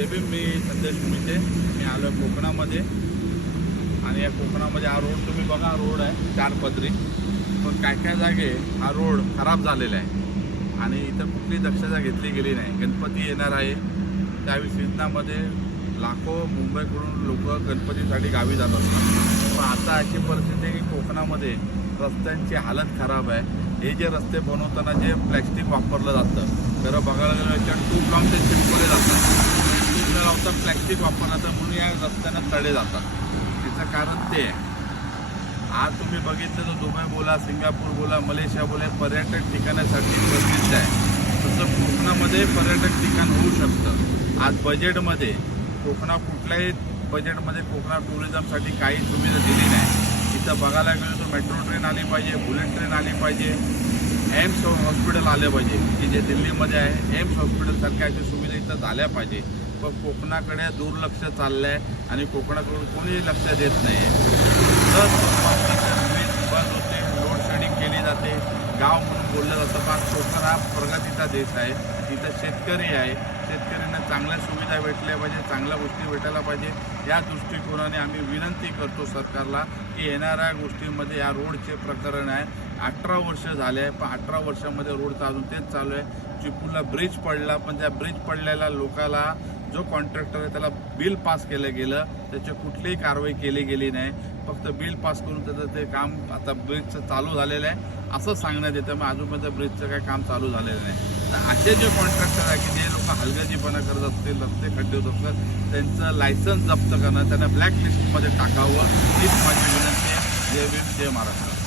जय भीम. मी संदेश मिते. मी आलो आहे कोकणामध्ये आणि या कोकणामध्ये हा रोड तुम्ही बघा, रोड आहे 4 पदरी, पण काय जागे हा रोड खराब झालेला आहे आणि इथं कुठली दक्षता घेतली गेली नाही. गणपती येणार आहे, त्यावेळी सीजनामध्ये लाखो मुंबईकडून लोक गणपतीसाठी गावी जात असतात. पण आता अशी परिस्थिती आहे की कोकणामध्ये रस्त्यांची हालत खराब आहे. हे जे रस्ते बनवताना जे प्लॅस्टिक वापरलं जातं, खरं बघायला गेलं याच्यात ट्यूब लावून ते चिपकवले जातात. ट्यूब न लावता प्लॅस्टिक वापरलं तर म्हणून या रस्त्यांना तडे जातात. त्याचं कारण ते आहे. आज तुम्ही बघितलं तर दुबई बोला, सिंगापूर बोला, मलेशिया बोला, पर्यटक ठिकाणासाठी प्रसिद्ध आहे. तसं कोकणामध्ये पर्यटक ठिकाण होऊ शकतं. आज बजेटमध्ये कुठल्याही बजेटमध्ये कोकणात टुरिझमसाठी काही सुविधा दिली नाही. इथं बघायला गेलं तर मेट्रो ट्रेन आली पाहिजे, बुलेट ट्रेन आली पाहिजे, एम्स हॉस्पिटल आले पाहिजे, की जे दिल्लीमध्ये आहे. एम्स हॉस्पिटलसारख्या अशा सुविधा इथं झाल्या पाहिजे. पण कोकणाकडे दुर्लक्ष चाललं आहे आणि कोकणाकडून कोणीही लक्ष देत नाही आहे. तर वीज बंद होते, लोड शेडिंग केली जाते, गाव म्हणून बोललं जातं. पण कोकण हा प्रगतीचा देश आहे. इथं शेतकरी आहे, शेतकऱ्यांना चांगल्या सुविधा भेटल्या पाहिजे, चांगल्या गोष्टी भेटायला पाहिजे. या दृष्टिकोनाने आम्ही विनंती करतो सरकारला की येणाऱ्या गोष्टींमध्ये या रोडचे प्रकरण आहे. 18 वर्ष झाले आहे, पण 18 वर्षामध्ये रोडचं अजून तेच चालू आहे. चिपळूणला ब्रिज पडला, पण त्या ब्रिज पडलेल्या लोकाला जो कॉन्ट्रॅक्टर आहे त्याला बिल पास केलं गेलं, त्याची कुठलीही कारवाई केली गेली नाही. फक्त बिल पास करून त्याचं ते काम आता ब्रिजचं चालू झालेलं आहे असं सांगण्यात येतं. मग अजूनपर्यंत ब्रिजचं काही काम चालू झालेलं नाही. तर असे जे कॉन्ट्रॅक्टर आहे की जे लोक हलगर्जीपणा करत असतील, रस्ते खड्डे होत असतात, त्यांचं लायसन्स जप्त करणं, त्यांना ब्लॅक लिस्टमध्ये टाकावं हीच माझी विनंती आहे. जय भीम, जय महाराष्ट्र.